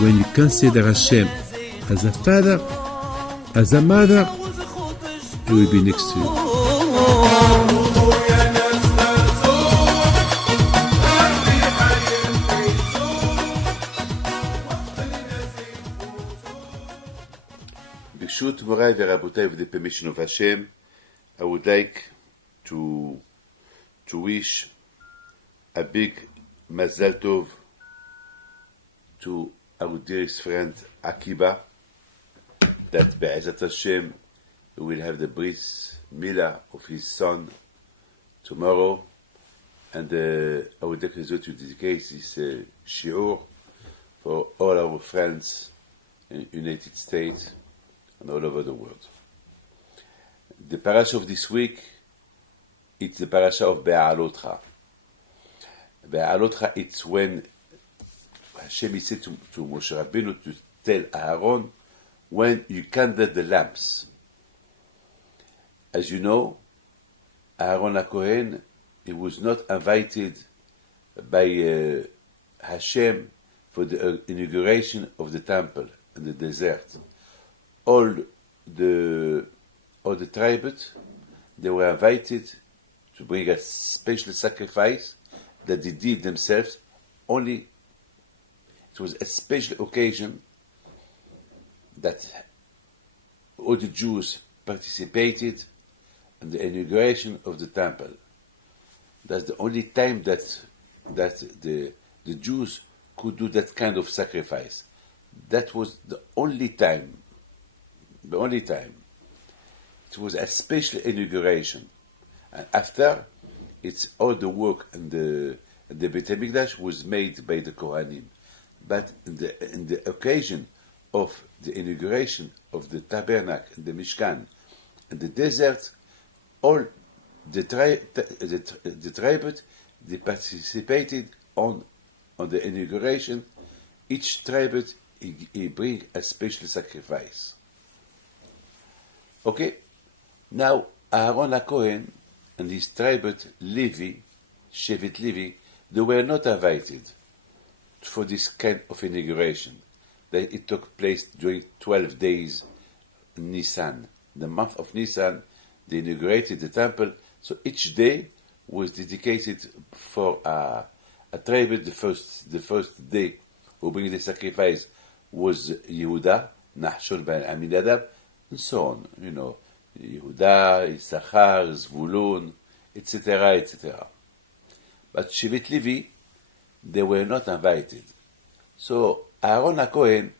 When you consider Hashem as a father, as a mother, He will be next to you. B'shut Morai v'Rabotai, with the permission of Hashem, I would like to wish a big Mazal Tov to our dearest friend Akiba, that Be'ezat Hashem will have the bris milah of his son tomorrow, and I would like also to dedicate this shiur for all our friends in the United States and all over the world. The parasha of this week, it's the parasha of Be'alotcha. Be'alotcha, it's when Hashem said to Moshe Rabbeinu to tell Aaron when you kindle the lamps. As you know, Aaron HaKohen, he was not invited by Hashem for the inauguration of the temple in the desert. All the tribes, they were invited to bring a special sacrifice that they did themselves. Only it was a special occasion that all the Jews participated in the inauguration of the temple. That's the only time that the Jews could do that kind of sacrifice. That was the only time. The only time. It was a special inauguration. And after, it's all the work in the Beit HaMikdash was made by the Kohanim. But in the occasion of the inauguration of the tabernacle, the Mishkan, in the desert, all the tribes, they participated on the inauguration. Each tribe, he bring a special sacrifice. Okay? Now, Aaron HaKohen and his tribe, Levi, Shevet Levi, they were not invited for this kind of inauguration. It took place during 12 days in Nisan. The month of Nisan, they inaugurated the temple, so each day was dedicated for a tribe. The first day who bring the sacrifice was Yehuda, Nahshon ben Aminadab, and so on. You know, Yehuda, Issachar, Zvulun, etc., etc. But Shevet Levi, they were not invited. So Aaron HaKohen,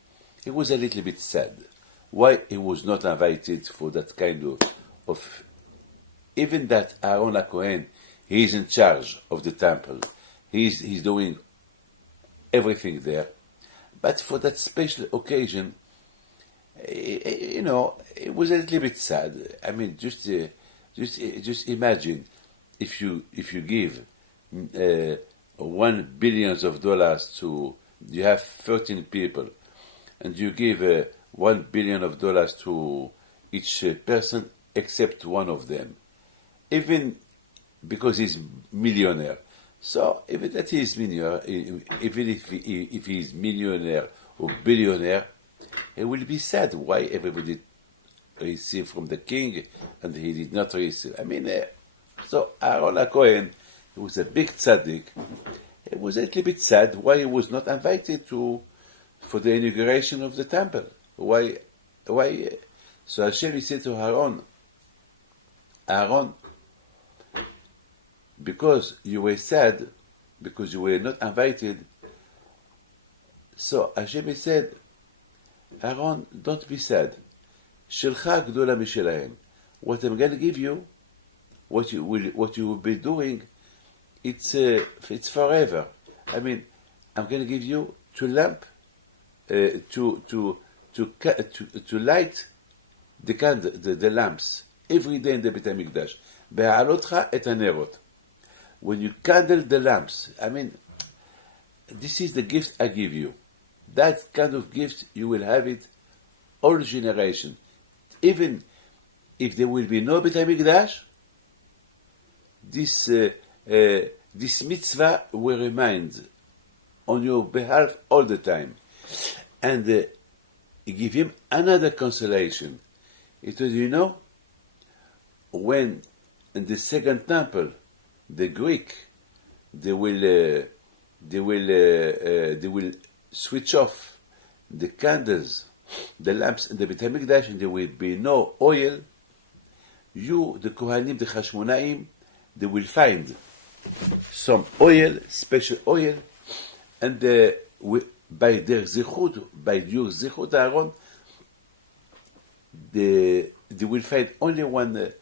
he was a little bit sad. Why he was not invited for that kind of even that Aaron HaKohen, he is in charge of the temple. He's doing everything there. But for that special occasion, you know, it was a little bit sad. I mean, just imagine if you give $1 billion to, you have 13 people, and you give $1 billion to each person except one of them, even because he's millionaire. So even that he is millionaire, even if he is millionaire or billionaire, it will be sad why everybody received from the king and he did not receive. I mean, so Aaron HaKohen, he was a big tzaddik. It was a little bit sad why he was not invited for the inauguration of the temple. Why? So Hashem said to Aaron, because you were sad, because you were not invited, so Hashem said, Aaron, don't be sad. Shilcha gdola mishelahem. What I'm going to give you, what you will be doing, it's forever. I mean, I'm going to give you to light the candle, the lamps every day in the Beit HaMikdash. Be'alotcha et hanerot. When you candle the lamps, I mean, this is the gift I give you. That kind of gift, you will have it all generation. Even if there will be no Beit HaMikdash, this mitzvah will remind on your behalf all the time. And give him another consolation. He told when in the second temple, the Greek, they will switch off the candles, the lamps in the Beit HaMikdash, and there will be no oil. You, the Kohanim, the Hashmonaim, they will find some oil, special oil, and by their zichut, by your zichut Aaron, they will find only one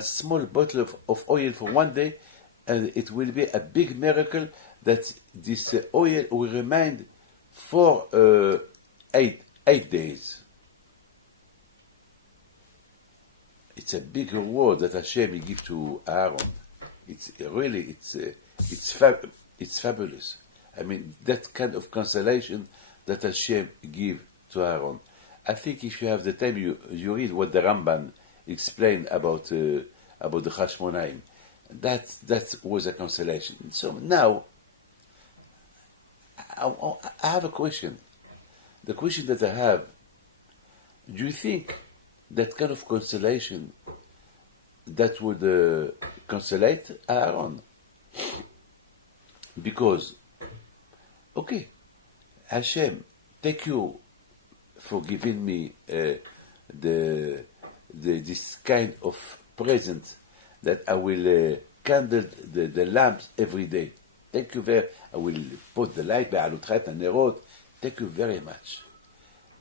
small bottle of oil for one day, and it will be a big miracle that this oil will remain for 8 days. It's a big reward that Hashem gives to Aaron. It's really it's fabulous. I mean, that kind of consolation that Hashem give to Aaron. I think if you have the time, you read what the Ramban explained about the Hashmonaim. That was a consolation. So now, I have a question. The question that I have, do you think that kind of consolation that would consolate Aaron? Because, okay, Hashem, thank you for giving me this kind of present that I will candle the lamps every day. Thank you I will put the light, Be'alutchat HaNerot. Thank you very much.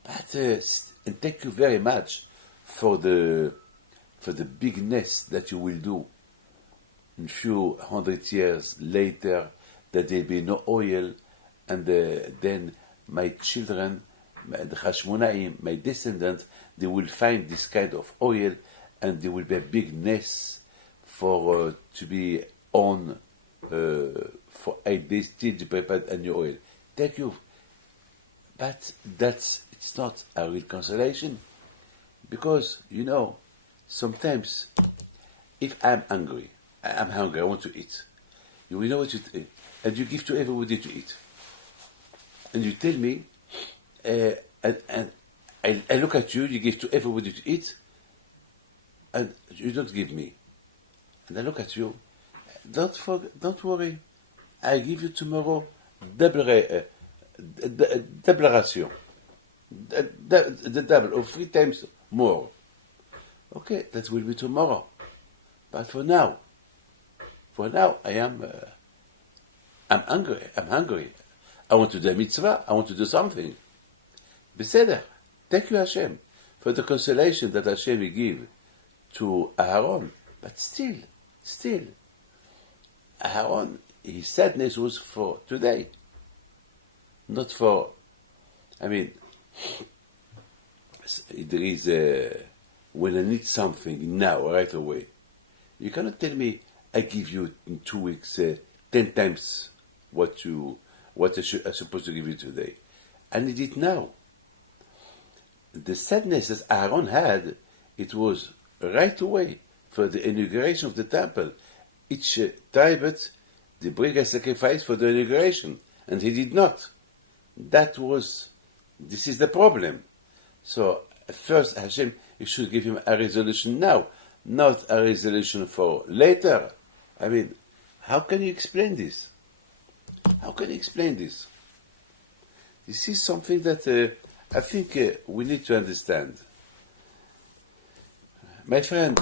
But, and thank you very much for the bigness that you will do in few 100 years later, that there will be no oil, and then my children, the Hashmonaim, my descendants, they will find this kind of oil, and there will be a big nest for to be on for 8 days till to prepare a new oil. Thank you. But it's not a real consolation, because sometimes if I'm hungry, I want to eat. You know what you eat, and you give to everybody to eat, and you tell me, and I look at you, you give to everybody to eat, and you don't give me. And I look at you, don't worry, I give you tomorrow double ration, the double or 3 times more. Okay, that will be tomorrow. But for now, I'm hungry. I want to do a mitzvah. I want to do something. Beseder. Thank you, Hashem, for the consolation that Hashem will give to Aaron. But still, Aaron, his sadness was for today, not for. I mean, there is when I need something now, right away. You cannot tell me I give you in 2 weeks 10 times what I'm supposed to give you today. I need it now. The sadness that Aaron had, it was right away for the inauguration of the temple. Each tribe, they bring a sacrifice for the inauguration, and he did not. This is the problem. So first, Hashem, you should give him a resolution now, not a resolution for later. I mean, how can you explain this? This is something that I think we need to understand. My friend,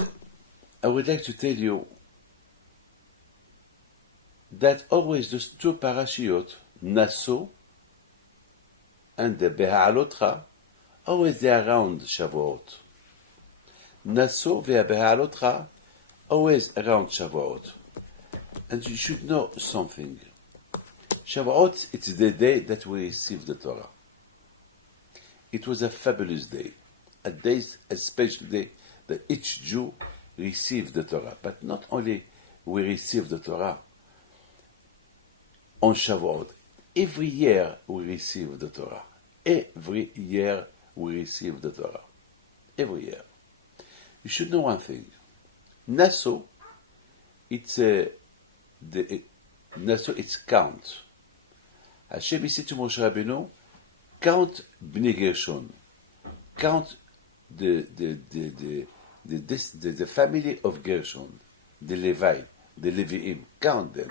I would like to tell you that always those 2 parashiot, Naso and the Be'alotcha, always they are around Shavuot. Naso ve'Be'alotcha, always around Shavuot. And you should know something. Shavuot, it's the day that we receive the Torah. It was a fabulous day, a special day that each Jew received the Torah. But not only we receive the Torah on Shavuot, every year we receive the Torah. Every year we receive the Torah. Every year. You should know one thing. Naso, it's Naso, it's count. Hashem said to Moshe Rabbeinu, count Bnei Gershon. Count the family of Gershon, the Levi, the Leviim. Count them.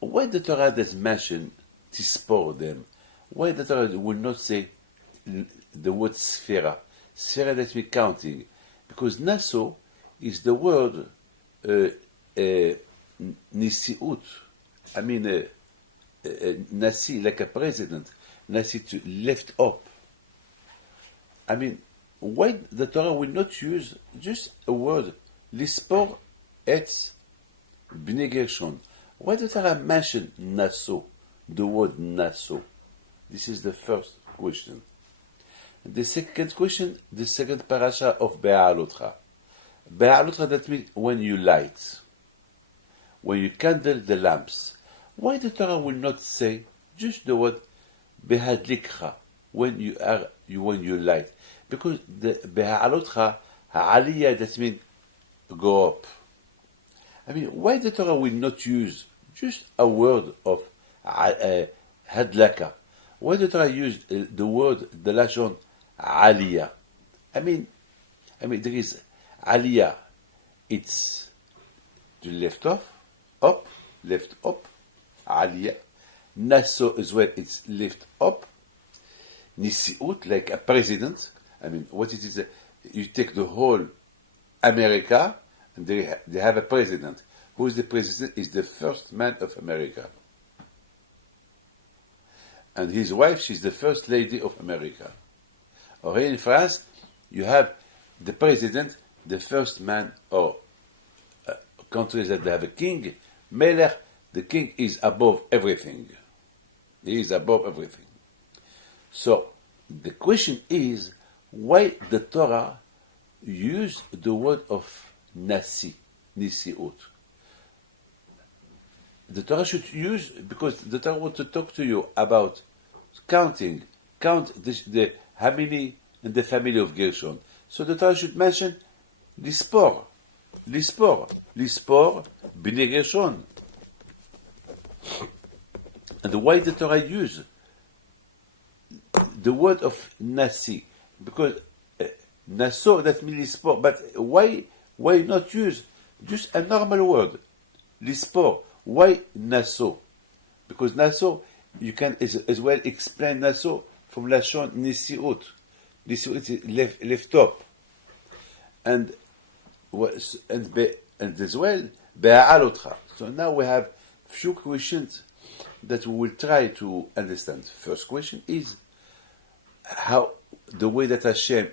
Why the Torah does mention tispor them? Why the Torah will not say the word sphera? Sphera that means counting. Because naso is the word nisiut. I mean, nasi, like a president. Nasi, to lift up. I mean, why the Torah will not use just a word, lispor etz bnei Gershon? Why the Torah mention naso, the word naso? This is the first question. The second question, the second parasha of Be'alotcha. Be'alotcha, that means when you light, when you candle the lamps. Why the Torah will not say just the word Behadlikcha, when you light? Because the Be'alotcha, ha'aliyah, that means go up. I mean, why the Torah will not use just a word of hadlaka? Why the Torah use the word, the lashon aliyah? I mean, there is aliyah. It's to lift up, lift up, aliyah. Naso as well, it's lift up. Nisiut, like a president. I mean, what it is, you take the whole America, and they have a president. Who is the president? Is the first man of America. And his wife, she's the first lady of America. Or here in France, you have the president, the first man, or countries that they have a king, Melech, the king is above everything. He is above everything. So, the question is, why the Torah use the word of nasi, nisiut? The Torah should use, because the Torah wants to talk to you about counting. Count the how many in the family of Gershon. So the Torah should mention lispor, bnei Gershon. And why the Torah use the word of nasi? Because naso, that means lispor. But why not use just a normal word, lispor? Why naso? Because naso, you can as well explain naso from lashon nisiut. Nisiut is lift up, and as well be'alotcha. So now we have few questions that we will try to understand. First question is how the way that Hashem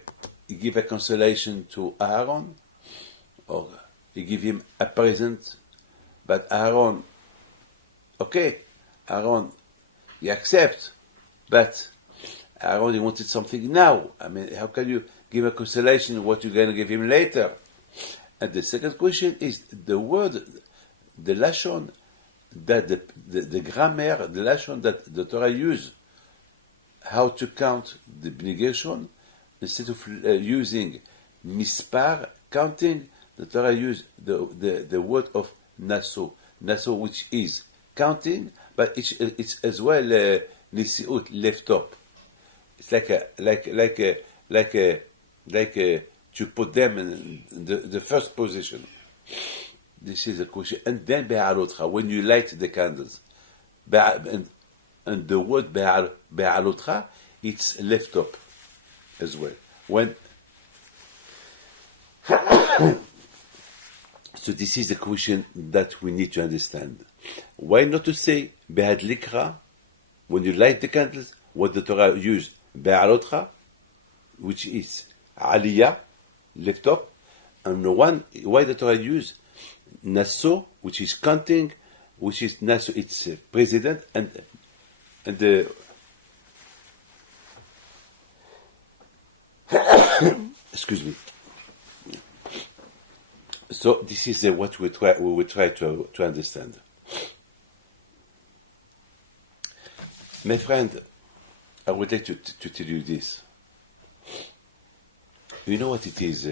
give a consolation to Aaron, or he give him a present. But Aaron, he accepts, but Aaron, he wanted something now. I mean, how can you give a consolation what you're going to give him later? And the second question is the word, the lashon, that the grammar, the lashon that the Torah use, how to count the Bnei Gershon, instead of using mispar, counting, the Torah use the word of naso, which is counting, but it's as well nisiut, lift up. It's like to put them in the first position. This is a question. And then be'alotcha, when you light the candles, and the word be'alotcha, it's lift up as well. When so this is the question that we need to understand. Why not to say behadlikra, when you light the candles, what the Torah use be'alotcha, which is aliyah, lift up, and why the Torah use naso, which is counting, which is naso, it's president, and the excuse me. So this is what we will try to understand. My friend, I would like to tell you this. You know what it is?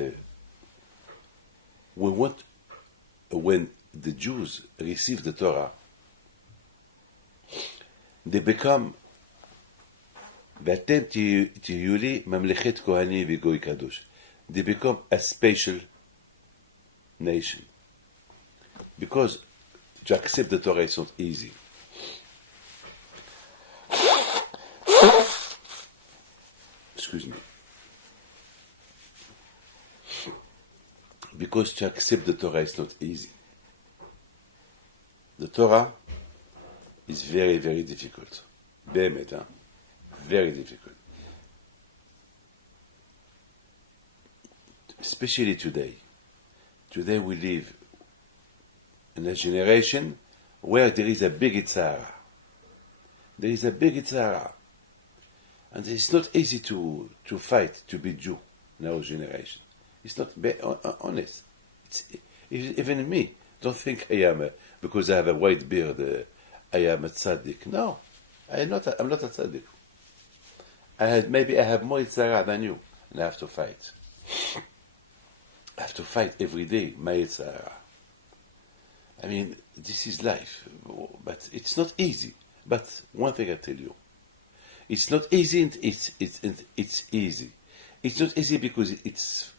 When the Jews receive the Torah, they become, ואתם תהיו לי ממלכת כהנים וגוי קדוש. They become a special nation. Because to accept the Torah is not easy. Excuse me. Because to accept the Torah is not easy. The Torah is very, very difficult. באמת, huh? Very difficult. Especially today. Today we live in a generation where there is a big Yitzhara. There is a big Yitzhara. And it's not easy to fight to be Jew in our generation. It's not honest. Even me, don't think I am, because I have a white beard, I am a tzaddik. No, I'm not a tzaddik. Maybe I have more Yitzhara than you, and I have to fight. I have to fight every day, my Yitzhara. I mean, this is life, but it's not easy. But one thing I tell you, it's not easy, and it's easy. It's not easy because it's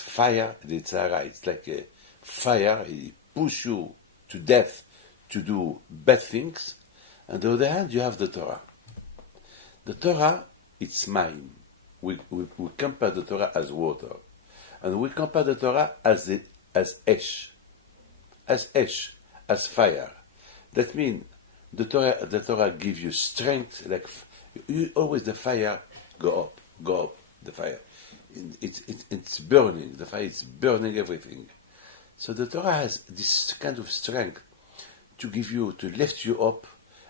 fire, the Yitzhara. It's like a fire, it pushes you to death to do bad things. On the other hand, you have the Torah. The Torah, it's mine. We compare the Torah as water. And we compare the Torah as ash. As ash, as fire. That means the Torah gives you strength, like you always the fire go up, the fire. It's burning, the fire is burning everything. So the Torah has this kind of strength to lift you up,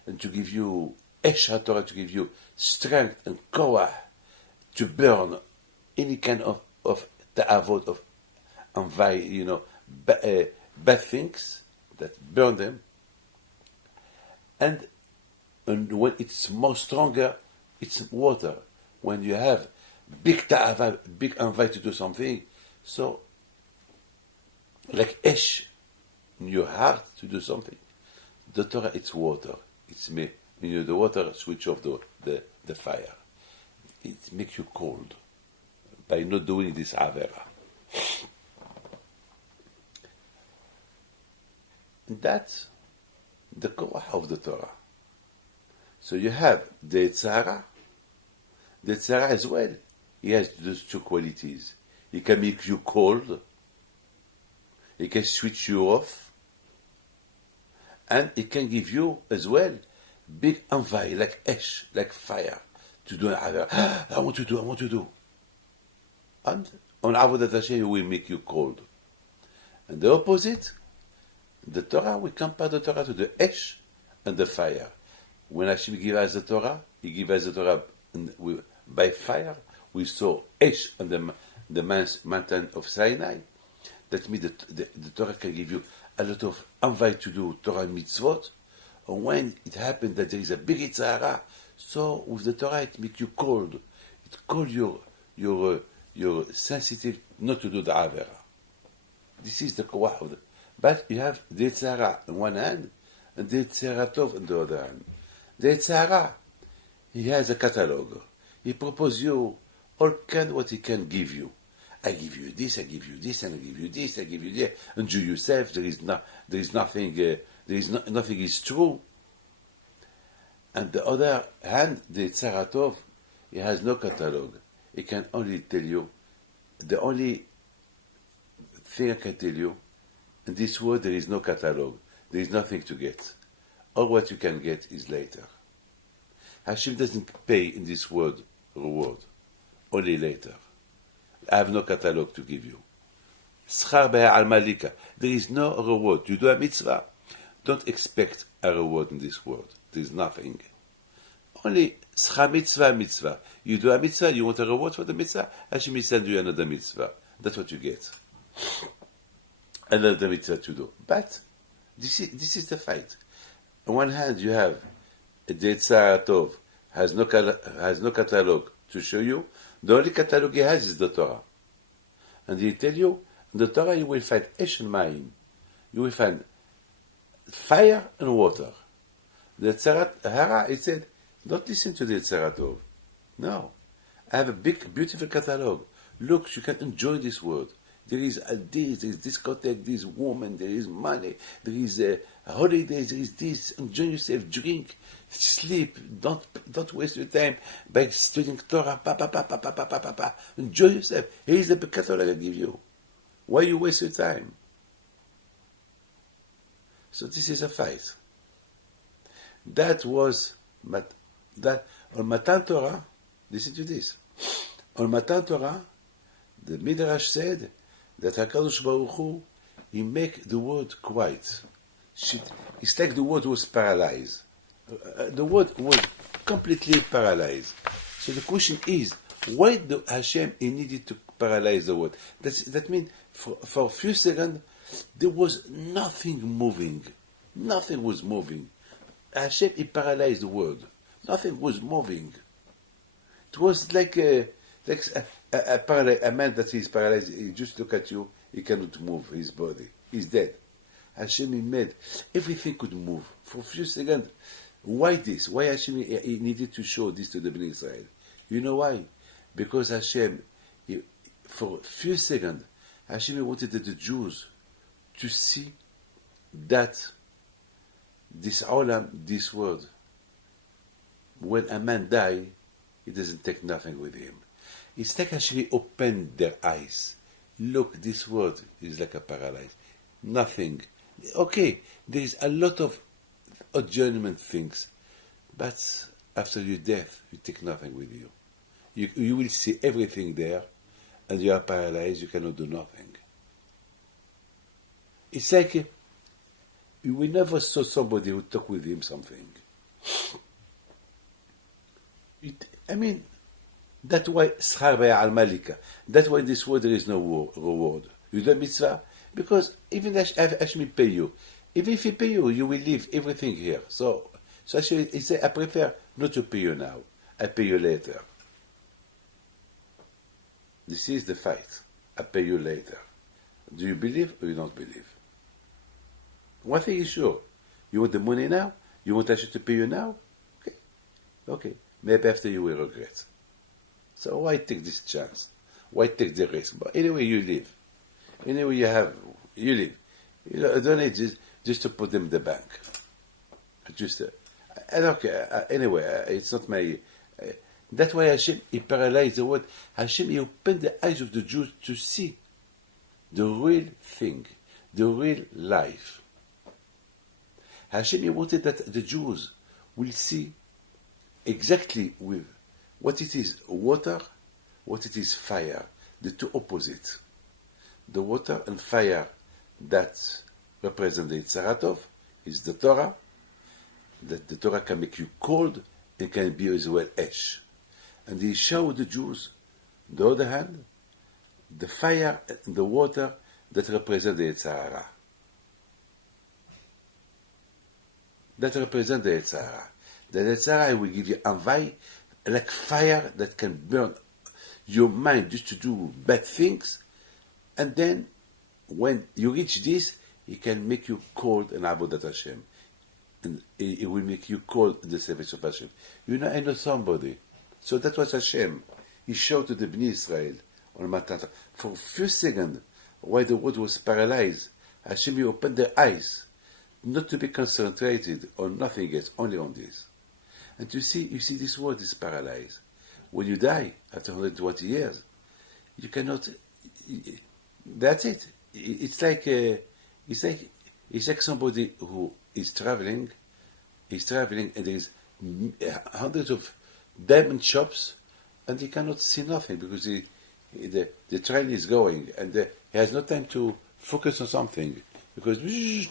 and to give you Esh HaTorah, to give you strength and koah to burn any kind of ta'avot, of envy, bad things that burn them. And when it's more stronger, it's water. When you have big ta'ava, big envy to do something, so like Esh in your heart to do something. The Torah, it's water. It's me. The water switch off the fire. It makes you cold by not doing this avera. That's the core of the Torah. So you have the Yitzhara. The Yitzhara as well. He has those two qualities. He can make you cold. He can switch you off. And it can give you as well big envy, like ash, like fire, to do an avera. I want to do. And on Avodat Hashem, it will make you cold. And the opposite, the Torah, we compare the Torah to the ash and the fire. When Hashem gives us the Torah, He gives us the Torah by fire. We saw ash on the mountain of Sinai. That means the Torah can give you a lot of envy to do Torah mitzvot. And when it happens that there is a big Yitzhara, so with the Torah it makes you cold. It calls your sensitive not to do the avera. This is the koah of the. But you have the Yitzhara on one hand, and the Yitzhara Tov on the other hand. The Yitzhara, he has a catalog. He proposes you all kind what he can give you. I give you this, I give you this, and I give you this, I give you that. And you yourself, there is nothing. Nothing is true. And the other hand, the Yitzhara Tov, he has no catalog. He can only tell you. The only thing I can tell you, in this world there is no catalog. There is nothing to get. All what you can get is later. Hashem doesn't pay in this world reward. Only later. I have no catalog to give you. Schar be'al malika. There is no reward. You do a mitzvah. Don't expect a reward in this world. There is nothing. Only schar mitzvah. You do a mitzvah, you want a reward for the mitzvah, Hashem will send you another mitzvah. That's what you get. Another mitzvah to do. But this is the fight. On one hand, you have the Yitzhara Tov has no catalog to show you. The only catalog he has is the Torah. And he tell you, in the Torah you will find Esh and Mayim. You will find fire and water. The Hara, it said, don't listen to the Tzaratov. No. I have a big, beautiful catalog. Look, you can enjoy this world. There is this, there is discotheque, there is woman, there is money, there is holidays, there is this. Enjoy yourself, drink, sleep. Don't waste your time by studying Torah. Enjoy yourself. Here is the catalog I give you. Why you waste your time? So this is a fight. That was that on Matan Torah. Listen to this. On Matan Torah, the Midrash said that HaKadosh Baruch Hu, he make the word quiet. It's like the word was paralyzed. The word was completely paralyzed. So the question is, why do Hashem he needed to paralyze the word? That means for a few seconds there was nothing moving. Nothing was moving. Hashem he paralyzed the word. Nothing was moving. It was like a man that is paralyzed. He just look at you. He cannot move his body. He's dead. Hashem he made everything could move for a few seconds. Why this? Why Hashem he needed to show this to the Bnei Israel? You know why? Because Hashem, for a few seconds, Hashem wanted the Jews to see that this olam, this world, when a man dies, he doesn't take nothing with him. It's like Hashem opened their eyes. Look, this world is like a paradise. Nothing. Okay, there is a lot of adjournment things, but after your death, you take nothing with you. You will see everything there, and you are paralyzed, you cannot do nothing. It's like we never saw somebody who took with him something. That's why Schar al Malika. That's why in this world there is no reward. You do a mitzvah because even Hashem pay you. Even if he pay you, you will leave everything here. So Hashem he say, I prefer not to pay you now. I pay you later. This is the fight. I pay you later. Do you believe or you don't believe? One thing is sure. You want the money now? You want Hashem to pay you now? Okay. Maybe after you will regret. So why take this chance? Why take the risk? But anyway, you live. Anyway, you live. You don't need just to put them in the bank. Anyway, it's not my... that's why Hashem, he paralyzed the world. Hashem, he opened the eyes of the Jews to see the real thing, the real life. Hashem, he wanted that the Jews will see exactly with what it is water, what it is fire, the two opposites. The water and fire that represent the Tzaratov is the Torah, that the Torah can make you cold and can be as well ash. And he showed the Jews, on the other hand, the fire and the water that represent the Yetzirah. That represent the Yetzirah. The Yetzirah will give you anvai, like fire that can burn your mind just to do bad things. And then, when you reach this, it can make you cold and avodat Hashem. And it will make you cold in the service of Hashem. You know, I know somebody. So that was Hashem. He showed to the Bnei Israel on Matan Torah. For a few seconds, while the world was paralyzed, Hashem opened their eyes, not to be concentrated on nothing else, only on this. And you see this world is paralyzed. When you die after 120 years, you cannot. That's it. It's like somebody who is traveling. He's traveling, and there is hundreds of diamond shops, and he cannot see nothing because the train is going, and he has no time to focus on something because he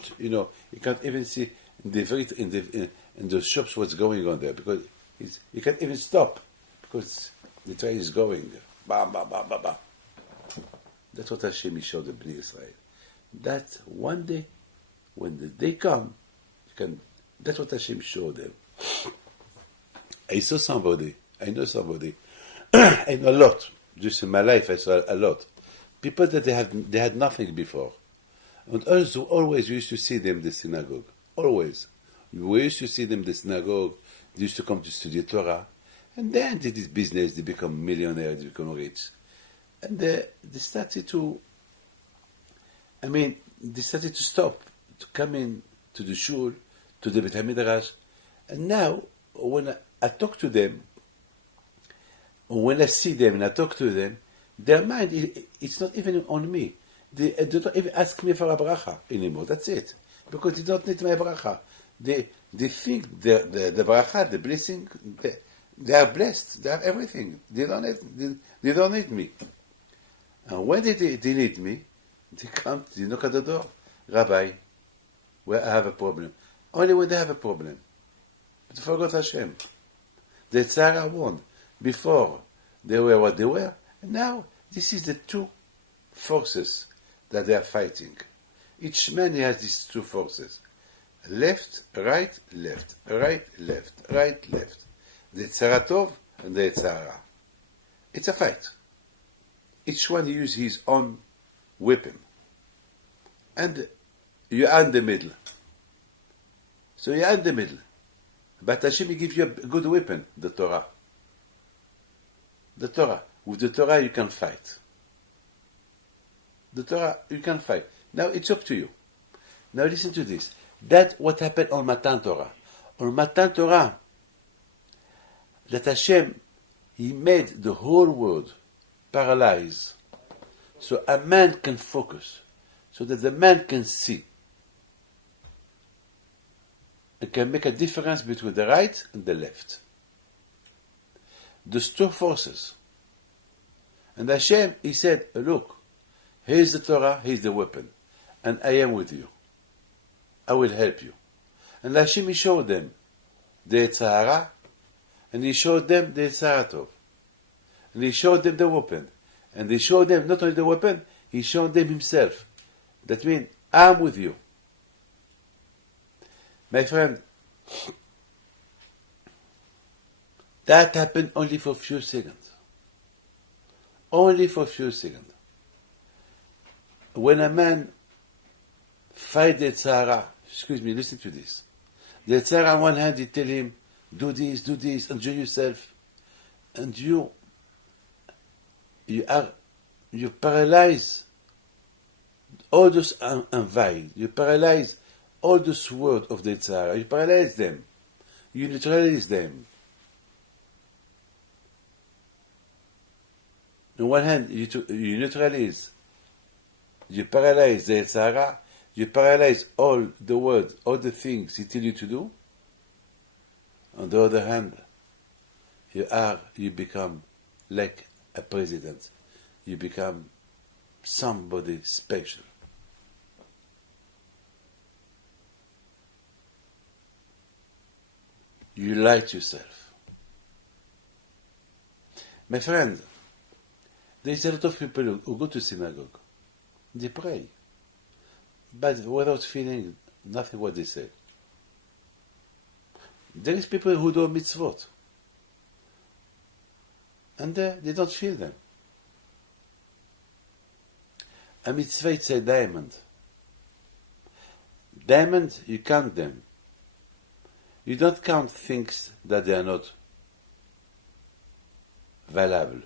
can't even see in the shops what's going on there because he can't even stop because the train is going. Bam, bam, bam, bam, bam. That's what Hashem showed the Bnei Israel. That one day, when the day comes, that's what Hashem showed them. I know somebody, I know a lot. Just in my life, I saw a lot. People that they had nothing before. And also, always you used to see them in the synagogue. always. We used to see them in the synagogue, they used to come to study Torah, and then they did business, they become millionaires, they become rich. And they started to, they started to stop, to come in to the shul, to the Beit HaMidrash. And now, when I talk to them, when I see them and I talk to them, their mind, it's not even on me. They do not even ask me for a bracha anymore. That's it. Because they don't need my bracha. They think the bracha, the blessing, they are blessed. They have everything. They don't need me. And when they need me, they come, they knock at the door. Rabbi, where I have a problem. Only when they have a problem. But forgot Hashem. The Tzara won. Before, they were what they were. And now, this is the two forces that they are fighting. Each man has these two forces. Left, right, left, right, left, right, left. The Tzara Tov and the Tzara. It's a fight. Each one uses his own weapon. And you are in the middle. So you are in the middle. But Hashem gives you a good weapon, the Torah. The Torah. With the Torah you can fight. The Torah you can fight. Now it's up to you. Now listen to this. That's what happened on Matan Torah. On Matan Torah, that Hashem, He made the whole world paralyzed. So a man can focus. So that the man can see. And can make a difference between the right and the left. Those two forces. And Hashem, He said, look, here's the Torah, here's the weapon. And I am with you. I will help you. And Hashem, He showed them the Tzara, and He showed them the Tzara Tov. And He showed them the weapon. And He showed them not only the weapon, He showed them Himself. That means, I'm with you. My friend, that happened only for a few seconds. Only for a few seconds. When a man fight the Tzara, listen to this. The Tzara on one hand, he tell him, do this, enjoy yourself. And you paralyze all those envy. You paralyze all those words of the Tzara. You paralyze them. You neutralize them. On one hand, you neutralize. You paralyze the Tzara. You paralyze all the words, all the things He tell you to do. On the other hand, you become like a president. You become somebody special. You light yourself. My friend, there is a lot of people who go to synagogue. They pray. But without feeling nothing what they say. There is people who do mitzvot. And they don't feel them. A mitzvah is a diamond. Diamond, you count them. You don't count things that they are not valuable.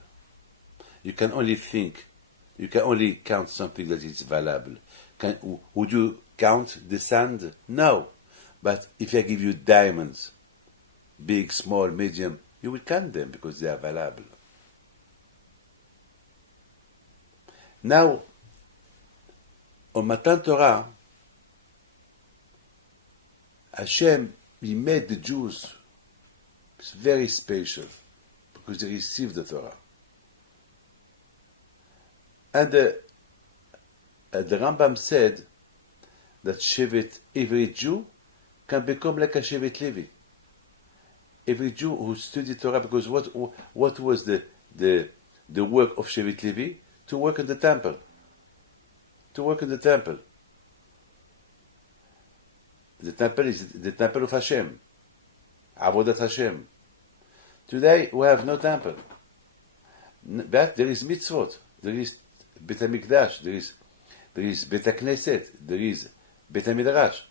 You can only think. You can only count something that is valuable. Would you count the sand? No. But if I give you diamonds, big, small, medium, you will count them because they are valuable. Now, on Matan Torah, Hashem, He made the Jews very special because they received the Torah. And the Rambam said that every Jew can become like a Shevet Levi. Every Jew who studied Torah, because what was the work of Shevet Levi? To work in the temple. To work in the temple. The temple is the temple of Hashem. Avodat Hashem. Today we have no temple. But there is mitzvot. There is Beit HaMikdash. There is Beit HaKnesset. There is Beit HaMidrash.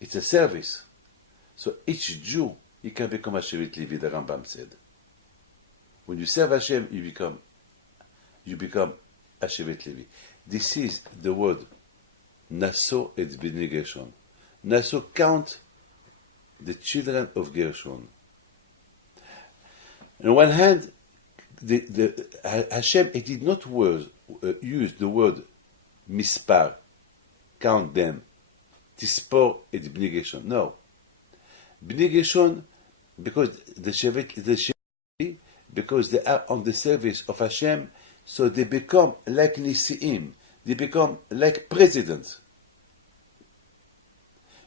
It's a service. So each Jew, he can become a Shevet Levi, the Rambam said. When you serve Hashem, you become a Shevet Levi. This is the word Naso et Bnei Gershon. Naso count the children of Gershon. On one hand, Hashem, he did not use the word mispar, count them, tispor et Bnei Gershon. No. Bnei Gershon, because because they are on the service of Hashem, so they become like Nisi'im, they become like presidents.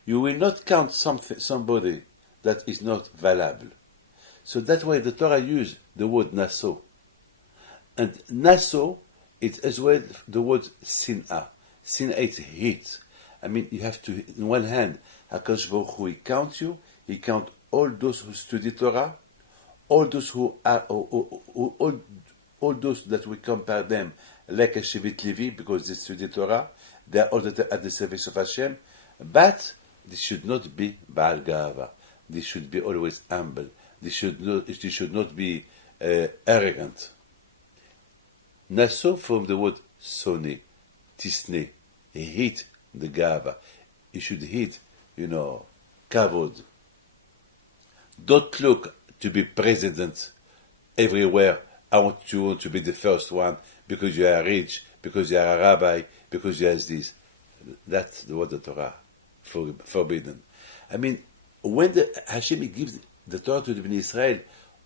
You will not count somebody that is not valuable. So that's why the Torah used the word Naso. And Naso is as well the word Sin'ah. Sin'ah is hate. I mean, you have to, on one hand, HaKadosh Baruch Hu, he counts you, he counts all those who study Torah, all those who are, all those that we compare them like a Shevet Levi because they study Torah, they are all at the service of Hashem, but they should not be Baal Gava. They should be always humble. They should not be arrogant. Naso from the word sone, tisne, he hate the Gava. He should hate, kavod. Don't look to be president everywhere. I want you to be the first one because you are rich, because you are a rabbi, because you are this. That's the word of the Torah forbidden. I mean, when Hashem gives the Torah to the Bnei Israel,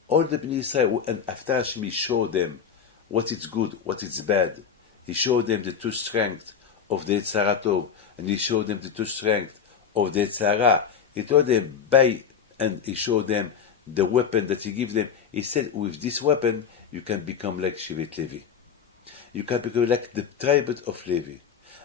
all the Bnei Israel, and after Hashem showed them what is good, what is bad, he showed them the two strengths of the Yetzirah Tov, and he showed them the two strengths of the Yetzirah. He told them and he showed them the weapon that he gives them. He said, with this weapon, you can become like Shevet Levi. You can become like the tribe of Levi.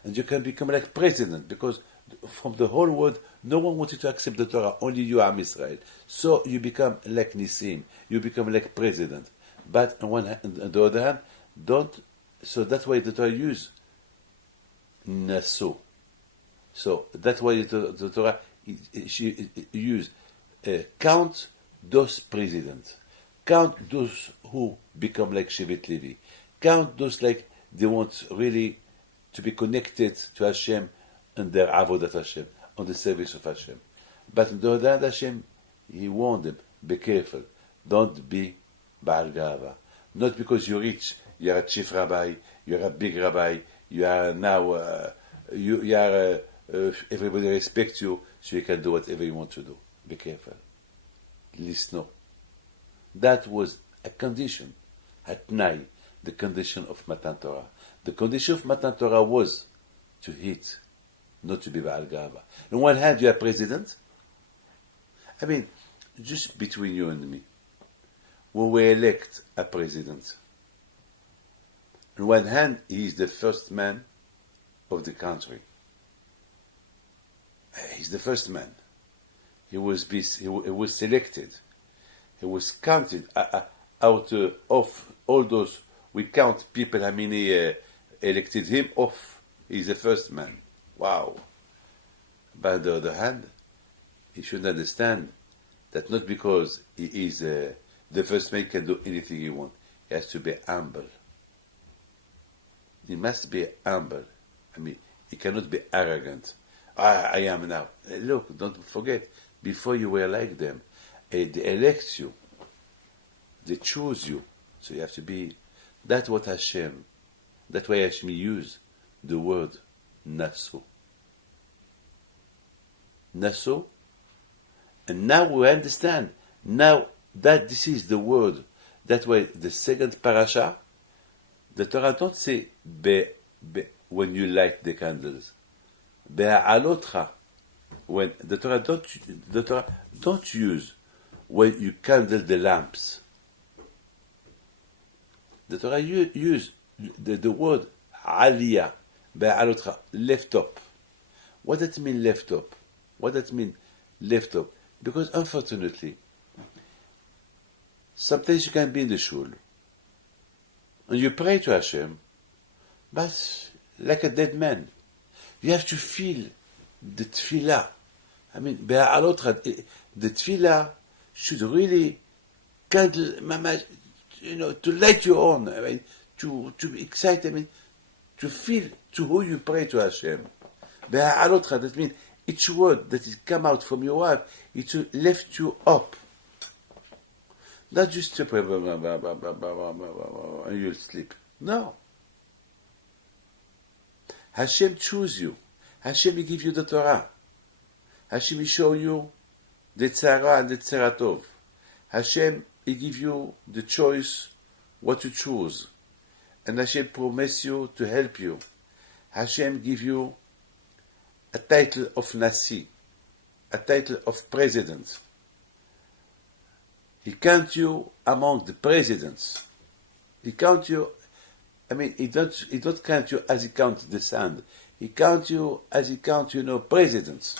And you can become like president, because from the whole world, no one wanted to accept the Torah, only you, Am Israel. So you become like Nisim, you become like president. But on the other hand, don't, so that's why the Torah use Naso. So that's why the Torah use count those presidents, count those who become like Shevet Levi, count those like they want really to be connected to Hashem and their avodat Hashem, on the service of Hashem. But on the other hand, Hashem, he warned them, be careful, don't be Baal Gava. Not because you're rich, you're a chief rabbi, you're a big rabbi, you are now, everybody respects you, so you can do whatever you want to do. Be careful. Listen. That was a condition, at night, the condition of Matan Torah. The condition of Matan Torah was to hit, not to be Baal Gava. On one hand, you are president. I mean, just between you and me, when we elect a president, on one hand, he is the first man of the country. He's the first man. He was selected. He was counted out of all those. We count people how many elected him off. He's the first man. Wow. But on the other hand, he should understand that not because he is the first man can do anything he wants. He has to be humble. He must be humble. I mean, he cannot be arrogant. I am now. Look, don't forget, before you were like them, they elect you. They choose you. So you have to be, that's what Hashem, that's why Hashem used the word Naso. Naso. And now we understand, now that this is the word, that's why the second parasha, the Torah don't say when you light the candles. Be'alotcha, when the Torah don't use when you candle the lamps. The Torah use the word aliyah, be'alotcha, lift up. What does it mean lift up? What does it mean lift up? Because unfortunately, sometimes you can be in the shul and you pray to Hashem, but like a dead man. You have to feel the tefillah I mean, the tefillah should really kindle, to light you on. I mean, to be excited. I mean, to feel to who you pray to Hashem. That means each word that is come out from your wife, it should lift you up. Not just to pray and you'll sleep. No. Hashem choose you. Hashem will give you the Torah. Hashem will show you the tzara and the tzeratov. Hashem will give you the choice what to choose. And Hashem promise you to help you. Hashem give you a title of Nasi, a title of president. He count you among the presidents. He count you, he don't count you as he counts the sand. He count you as he count, presidents.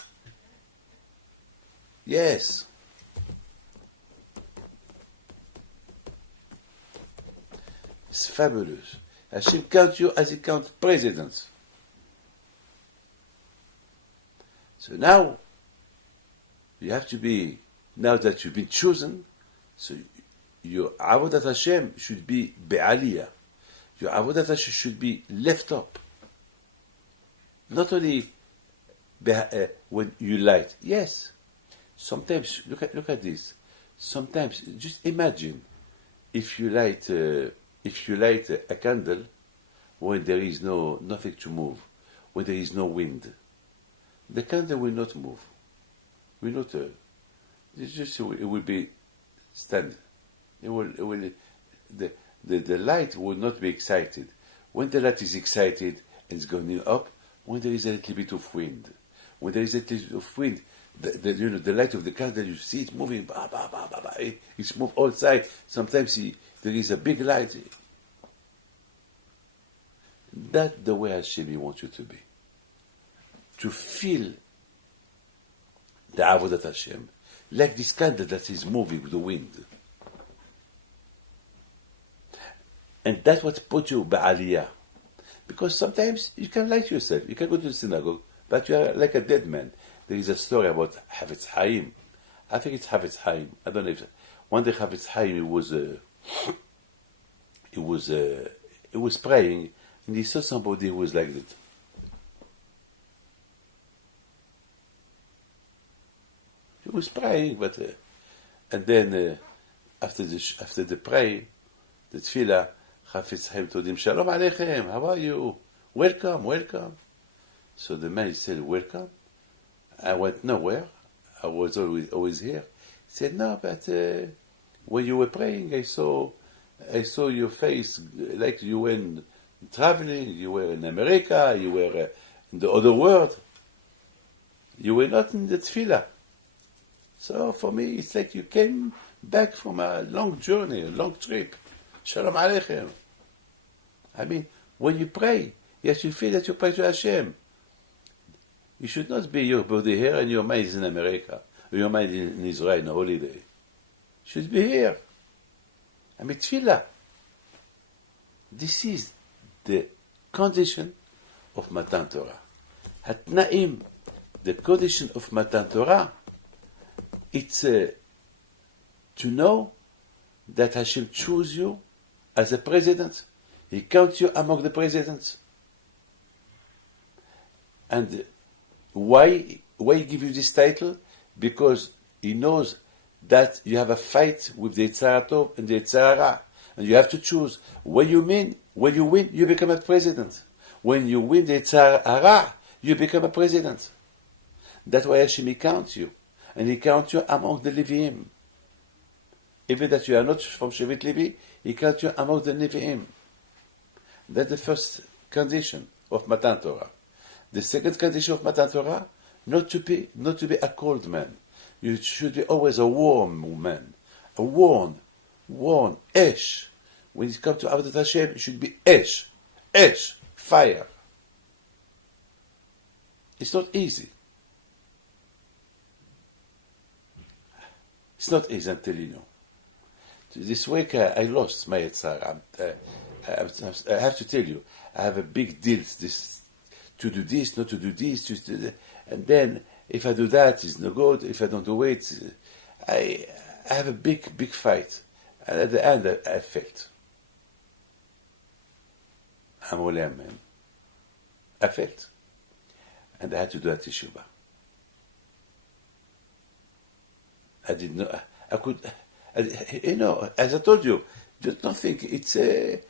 Yes. It's fabulous. Hashem count you as he counts presidents. So now, you have to be, now that you've been chosen, so your Avodat Hashem should be Be'aliyah. Your Avodat Hashem should be left up. Not only when you light. Yes. Sometimes, look at this. Sometimes, just imagine if you light a candle when there is nothing to move, when there is no wind. The candle will not move. Will not. It will be stand. The light will not be excited. When the light is excited and it's going up, when there is a little bit of wind, when there is a little bit of wind, the light of the candle, you see it moving, it's moved all sides. Sometimes there is a big light. That's the way Hashem wants you to be. To feel the Avodat Hashem, like this candle that is moving with the wind. And that's what put you ba'aliyah. Because sometimes you can light yourself. You can go to the synagogue, but you are like a dead man. There is a story about Havetz Haim. I think it's Havetz Haim. I don't know if one day Havetz Haim he was praying and he saw somebody who was like that. He was praying, but and then after the prayer, the tefillah, Havetz Haim told him, "Shalom Aleichem, how are you? Welcome." So the man said, "Welcome." I went nowhere. I was always here. He said, "No, but when you were praying, I saw your face like you were traveling. You were in America. You were in the other world. You were not in the tefillah. So for me, it's like you came back from a long journey, a long trip. Shalom Aleichem." I mean, when you pray, yes, you feel that you pray to Hashem. You should not be your body here and your mind is in America, or your mind in Israel on a holiday. You should be here. I mean, tefillah. This is the condition of Matan Torah. Hatnaim, the condition of Matan Torah, it's to know that Hashem chose you as a president. He counts you among the presidents. And why he give you this title? Because he knows that you have a fight with the Yitzhak Tov and the Yitzhak Hara, and you have to choose. When you win, you become a president. When you win the Yitzhak Hara, you become a president. That's why Hashem counts you, and He counts you among the Leviim. Even that you are not from Shevet Levi, He counts you among the Nevi'im. That's the first condition of Matan Torah. The second condition of Matan Torah, not to be a cold man. You should be always a warm man, a warm, esh. When it comes to Avodat Hashem, it should be esh, fire. It's not easy. It's not easy, I'm telling you. This week I lost my Yitzhak. I have to tell you, I have a big deal to do this, not to do this, and then If I do that, it's no good. If I don't do it, I have a big fight. And at the end, I failed. I'm only a man. I failed. And I had to do a teshuvah. I did not, I could, as I told you, just don't think it's a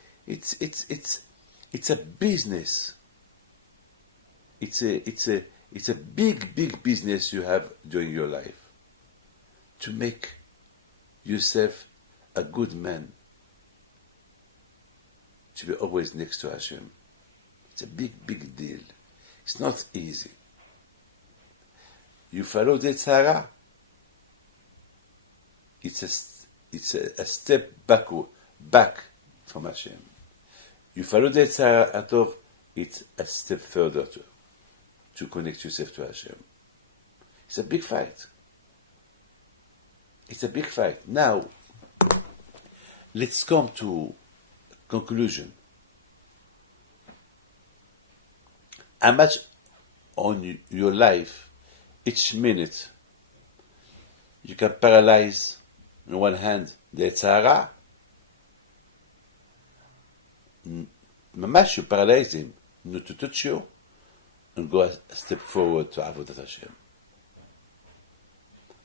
business. It's a big business you have during your life. To make yourself a good man. To be always next to Hashem. It's a big deal. It's not easy. You follow the Tzara, it's a step back from Hashem. You follow the Tzara Atov, it's a step further to connect yourself to Hashem. It's a big fight. It's a big fight. Now, let's come to conclusion. How much on your life, each minute, you can paralyze, on one hand, the Tzara. Mamash, you paralyze him, not to touch you, and go a step forward to Avodat Hashem.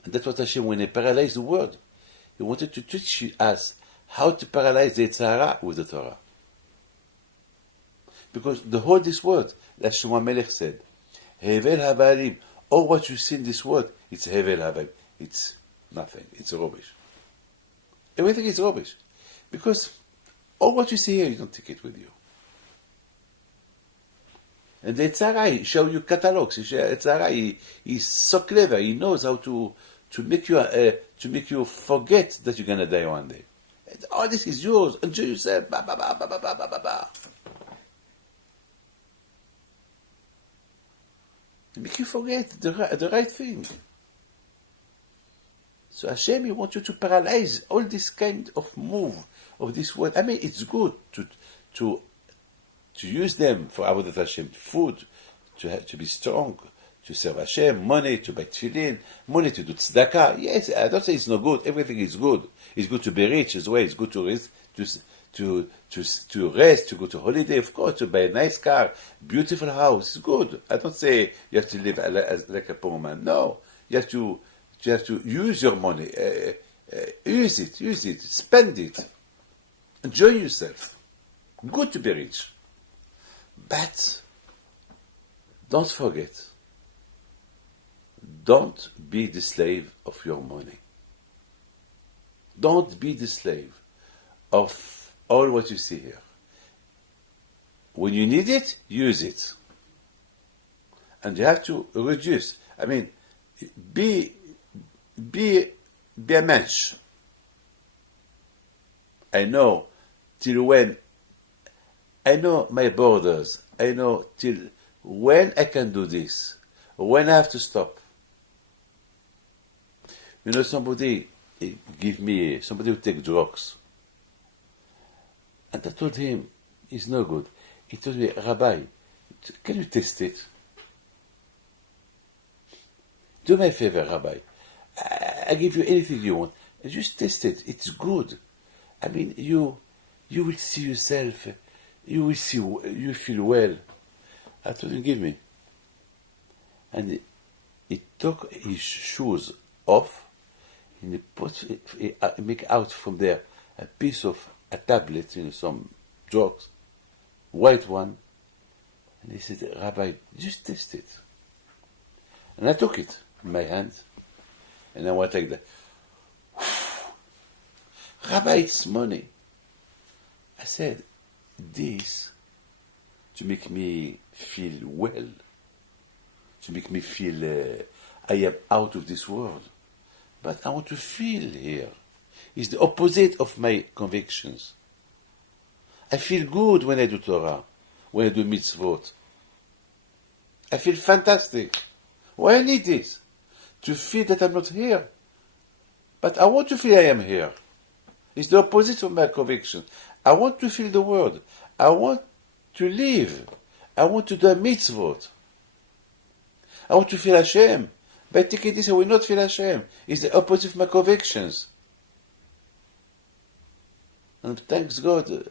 And that's what Hashem, when He paralyzed the world, He wanted to teach us how to paralyze the Tzara with the Torah. Because the whole this world, like Shlomo Melech said, Hevel Havalim, all what you see in this world, it's Hevel Havalim. It's nothing. It's rubbish. Everything is rubbish. Because all what you see here, you don't take it with you. And the Tzara show you catalogs. Tzara, he's so clever. He knows how to make you forget that you're gonna die one day. And all this is yours. Enjoy yourself. Ba ba ba ba ba ba ba ba. Make you forget the right thing. So Hashem, He wants you to paralyze all this kind of move of this world. I mean, it's good to use them for Avodat Hashem, food, to be strong, to serve Hashem, money to buy tefillin, money to do tzedakah. Yes, I don't say it's not good. Everything is good. It's good to be rich as well. It's good to rest, to rest, to go to holiday, of course, to buy a nice car, beautiful house. It's good. I don't say you have to live like a poor man. No, you have to use your money. Use it, spend it, enjoy yourself. Good to be rich. But don't forget, don't be the slave of your money. Don't be the slave of all what you see here. When you need it, use it. And you have to reduce. I mean, be a mensch. I know till when. I know my borders. I know till when I can do this. When I have to stop. You know, somebody who takes drugs. And I told him, it's no good. He told me, Rabbi, can you test it? Do me a favor, Rabbi. I give you anything you want. Just test it. It's good. I mean, you will see yourself. You feel well. I told him, give me. And he took his shoes off, and he make out from there a piece of a tablet, some drugs, white one. And he said, Rabbi, just test it. And I took it in my hand, and I went like that. Rabbi, it's money. I said, this to make me feel well, to make me feel I am out of this world. But I want to feel here. It's the opposite of my convictions. I feel good when I do Torah, when I do mitzvot. I feel fantastic. Why I need this? To feel that I'm not here. But I want to feel I am here. It's the opposite of my conviction. I want to feel the world. I want to live. I want to do a mitzvot. I want to feel Hashem. by taking this I will not feel ashamed. It's the opposite of my convictions. And thanks God,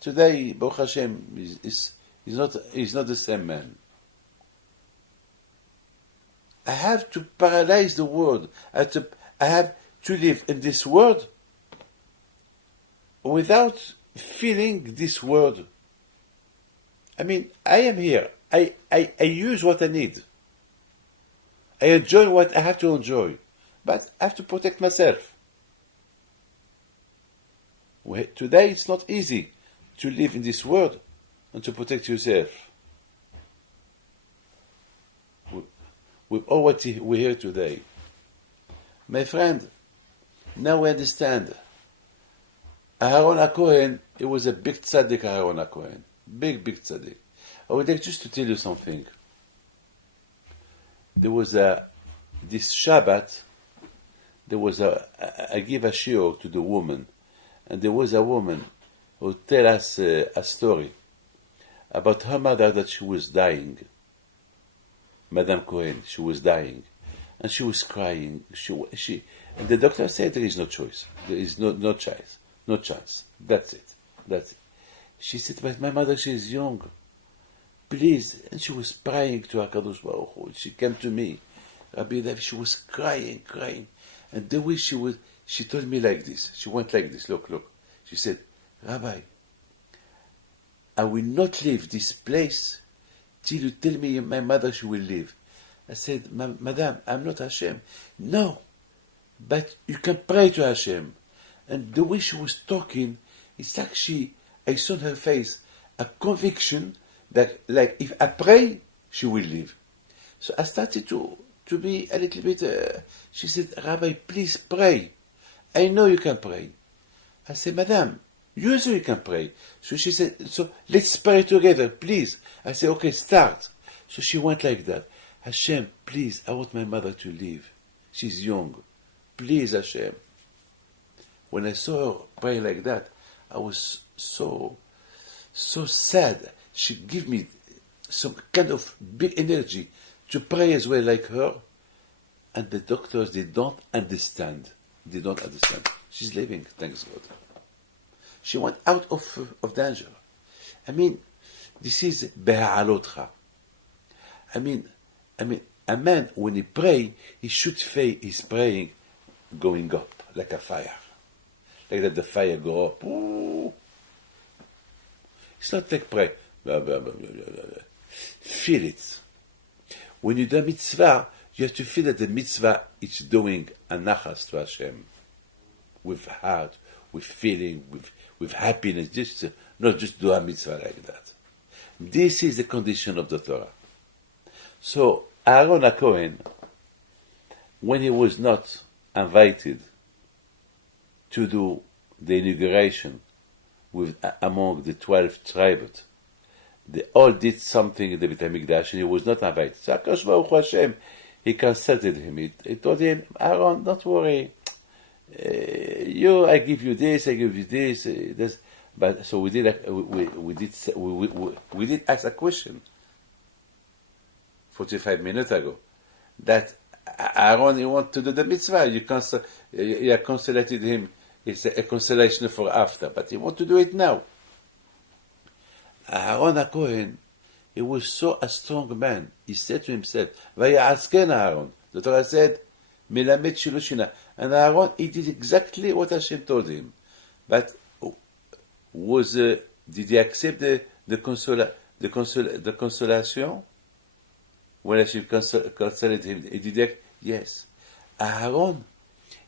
today, Baruch Hashem, is not the same man. I have to paralyze the world. I have to live in this world without feeling this world. I mean, I am here. I use what I need. I enjoy what I have to enjoy. But I have to protect myself. Today it's not easy to live in this world and to protect yourself. With all what we hear today. My friend, now we understand. Aharon HaKohen, it was a big tzaddik, Aharon HaKohen. Big tzaddik. I would like just to tell you something. There was this Shabbat, I give a shiur to the woman, and there was a woman who tell us a story about her mother that she was dying. Madame Cohen, she was dying, and she was crying. And the doctor said there is no choice. There is no chance. That's it. She said, but my mother, she is young. Please. And she was praying to HaKadosh Baruch Hu. She came to me. Rabbi David, she was crying. And the way she told me like this. She went like this. Look. She said, Rabbi, I will not leave this place till you tell me my mother she will live. I said, Madam, I'm not Hashem. No, but you can pray to Hashem. And the way she was talking, it's like I saw in her face a conviction that, like, if I pray, she will live. So I started to be a little bit, she said, Rabbi, please pray. I know you can pray. I said, Madam, you also can pray. So she said, so let's pray together, please. I said, okay, start. So she went like that. Hashem, please, I want my mother to live. She's young. Please, Hashem. When I saw her pray like that, I was so sad. She gave me some kind of big energy to pray as well like her. And the doctors, they don't understand. She's living, thanks God. She went out of danger. I mean, this is beha'alotcha. I mean, a man, when he pray, he should feel he's praying going up like a fire. Like that the fire go up. Ooh. It's not like pray. Feel it. When you do a mitzvah, you have to feel that the mitzvah is doing a nachas to Hashem. With heart, with feeling, with happiness. Not just do a mitzvah like that. This is the condition of the Torah. So, Aharon HaKohen, when he was not invited to do the inauguration among the 12 tribes, they all did something in the Beit HaMikdash, and he was not invited. So HaKadosh Baruch Hu Hashem, he consulted him. He told him, Aaron, don't worry. I give you this, I give you this. But so we did ask a question 45 minutes ago that Aaron, you want to do the mitzvah, you consolated him. It's a consolation for after, but he want to do it now. Aharon HaKohen, he was so a strong man. He said to himself, "Vayasken Aaron." The Torah said, "Melamed shilushina." And Aaron, he did exactly what Hashem told him. But did he accept the consolation? When Hashem consoled him, yes. Aaron,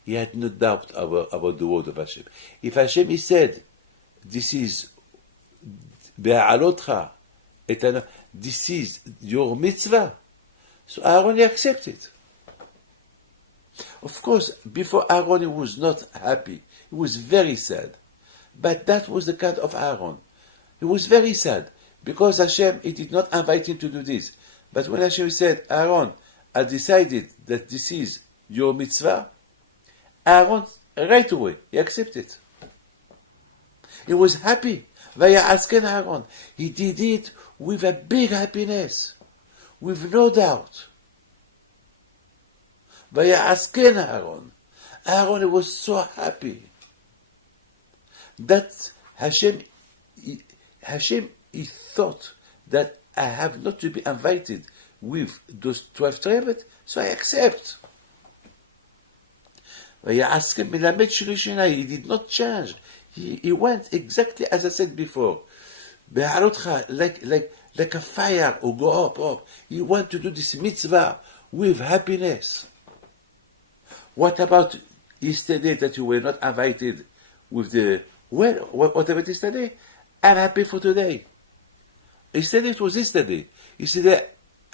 he had no doubt about the word of Hashem. If Hashem, he said, this is be'alotcha, this is your mitzvah, so Aaron, he accepted. Of course, before Aaron, he was not happy. He was very sad. But that was the kind of Aaron. He was very sad because Hashem, he did not invite him to do this. But when Hashem said, Aaron, I decided that this is your mitzvah, Aaron, right away, he accepted. He was happy. Vayasken Aaron. He did it with a big happiness. with no doubt. ויעסקן Aaron. Aaron was so happy that Hashem, he thought that I have not to be invited with those 12 tribes, so I accept. ויעסקן מלמד שרישינה, he did not change. He went exactly as I said before. בהעלותך, like a fire, or go up. He went to do this mitzvah with happiness. What about yesterday that you were not invited with the... Well, what about yesterday? I'm happy for today. Yesterday it was yesterday. Yesterday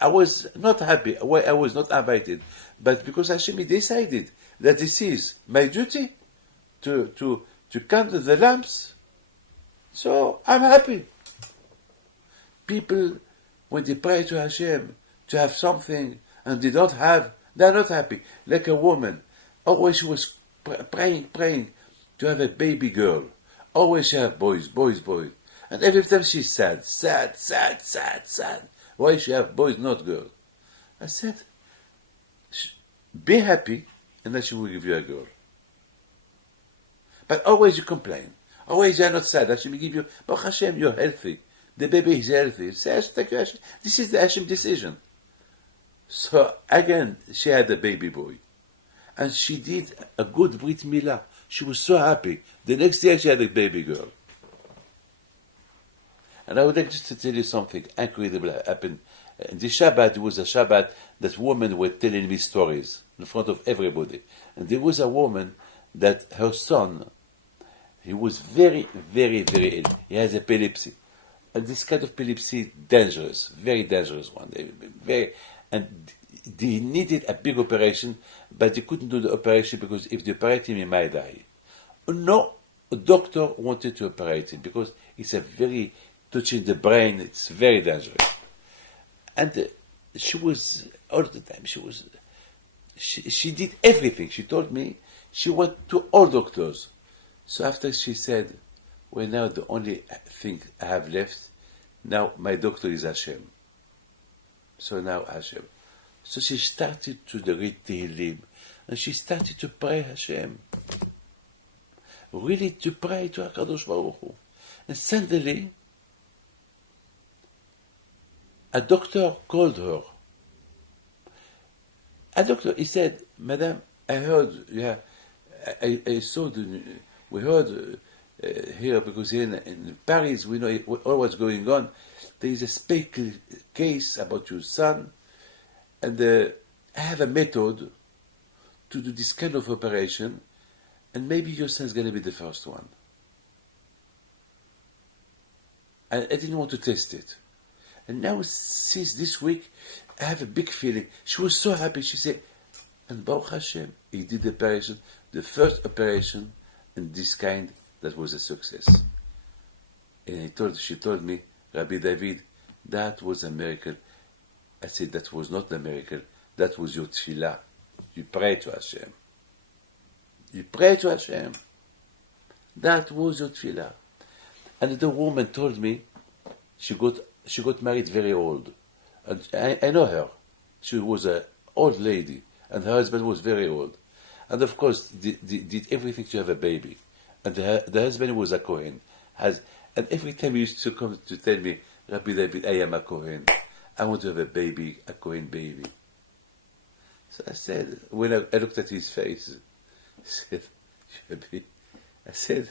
I was not happy, I was not invited. But because Hashem decided that this is my duty to candle the lamps, so I'm happy. People, when they pray to Hashem to have something and they don't have, they're not happy. Like a woman, always she was praying to have a baby girl. Always she have boys. And every time she's sad. Why she have boys, not girls? I said, be happy, and then she will give you a girl. But always you complain. Always you are not sad. Hashem will give you, Baruch Hashem, you're healthy. The baby is healthy. Say, thank you, Hashem. This is the Hashem decision. So again, she had a baby boy. And she did a good Brit Milah. She was so happy. The next year she had a baby girl. And I would like just to tell you something incredible happened. In the Shabbat, it was a Shabbat that women were telling me stories in front of everybody. And there was a woman that her son, he was very, very, very ill. He has epilepsy. And this kind of epilepsy, dangerous, very dangerous one. And he needed a big operation, but he couldn't do the operation because if they operate him, he might die. No, a doctor wanted to operate him because it's a very, touching the brain, it's very dangerous. And she was, all the time, she did everything. She told me she went to all doctors. So after she said, well, now the only thing I have left, now my doctor is Hashem. So now Hashem. So she started to read Tehillim, and she started to pray Hashem. Really to pray to HaKadosh Baruch Hu. And suddenly, a doctor called her. A doctor, he said, Madam, I heard, I saw we heard here, because here in Paris, we know all what's going on. There is a special case about your son, and I have a method to do this kind of operation, and maybe your son is going to be the first one. And I didn't want to test it. And now, since this week, I have a big feeling. She was so happy. She said, and Baruch Hashem, he did the operation, the first operation, and this kind, that was a success. And she told me, Rabbi David, that was a miracle. I said, that was not a miracle. That was your tefillah. You pray to Hashem. You pray to Hashem. That was your tefillah. And the woman told me, she got married very old. And I know her. She was an old lady. And her husband was very old. And of course, did everything to have a baby. And the husband was a Kohen. And every time he used to come to tell me, Rabbi David, I am a Kohen. I want to have a baby, a Kohen baby. So I said, when I looked at his face, I said,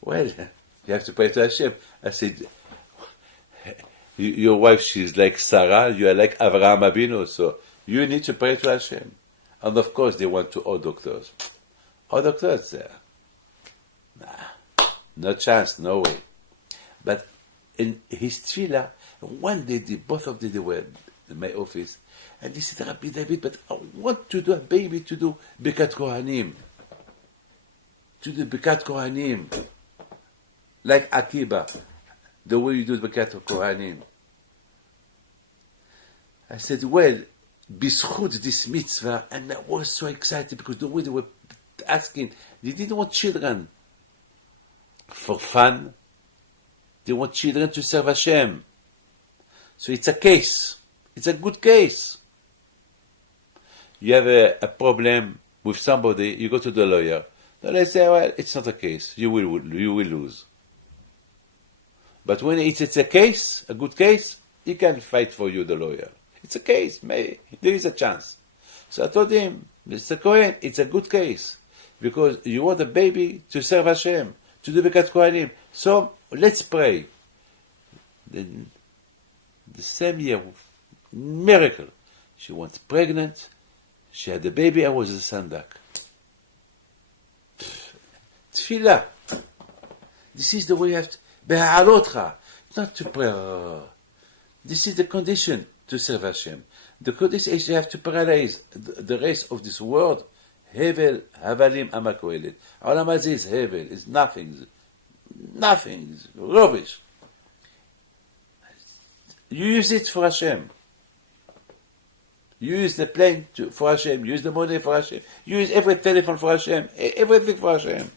well, you have to pray to Hashem. I said, your wife, she's like Sarah, you are like Avraham Avinu, so you need to pray to Hashem. And of course, they went to all doctors. All doctors there. Nah, no chance, no way. But in his tefillah, one day, both of them, they were in my office, and he said, Rabbi David, but I want to do a baby, to do Birkat Kohanim. To do Birkat Kohanim. Like Akiba, the way you do Birkat Kohanim. I said, well, B'schut this mitzvah, and I was so excited because the way they were asking, they didn't want children for fun. They want children to serve Hashem. So it's a case. It's a good case. You have a problem with somebody, you go to the lawyer. The lawyer say, well, it's not a case. You will lose. But when it's a case, a good case, he can fight for you, the lawyer. It's a case, maybe. There is a chance. So I told him, Mr. Cohen, it's a good case. Because you want a baby to serve Hashem, to do Birkat Kohanim. So let's pray. Then the same year, miracle. She was pregnant. She had a baby. I was a sandak. Tefillah. This is the way you have to. Be'alotcha. Not to pray. This is the condition to serve Hashem. The condition is you have to paralyze the rest of this world. Hevel, Havalim, Amakoelet. Olam hazeh is Hevel. It's nothing. Nothing. It's rubbish. You use it for Hashem. Use the plane for Hashem. Use the money for Hashem. Use every telephone for Hashem. Everything for Hashem.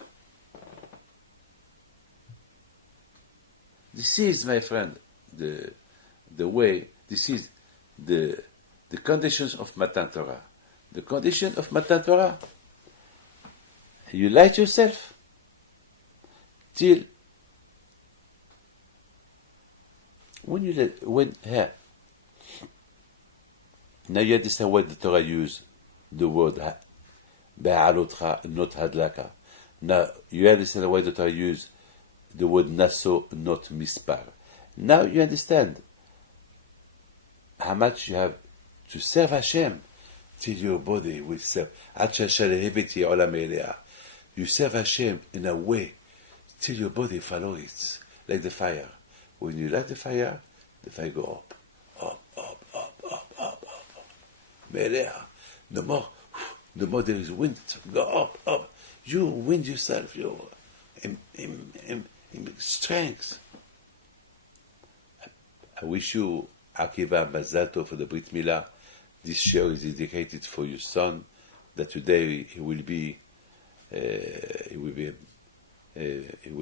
This is, my friend, the way. This is the conditions of Matan Torah. The condition of Matan Torah. You lie to yourself till now you understand why the Torah use the word Be'alotcha, not Hadlaka. Now you understand why the Torah use the word Naso, not Mispar. Now you understand how much you have to serve Hashem till your body will serve. You serve Hashem in a way till your body follows it, like the fire. When you light the fire go up, up, up, up, up, up, up. The more there is wind, go up, up. You wind yourself, you in strength. I wish you, Akiva, Mazal Tov for the Brit Milah. This show is dedicated for your son, that today he will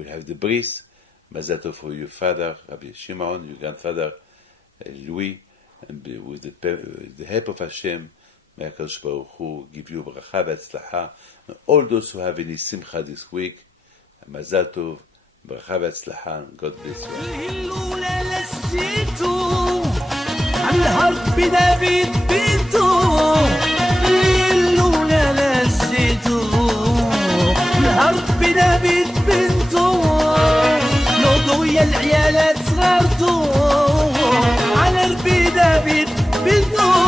have the bris. Mazal Tov for your father, Rabbi Shimon, your grandfather, Louis, and with the help of Hashem, may HaKadosh Baruch Hu give you bracha v'atzlacha. And all those who have any simcha this week, Mazal Tov, bracha v'atzlacha, and God bless you. يا العيالات صغارتو على ربي دافيد بنتو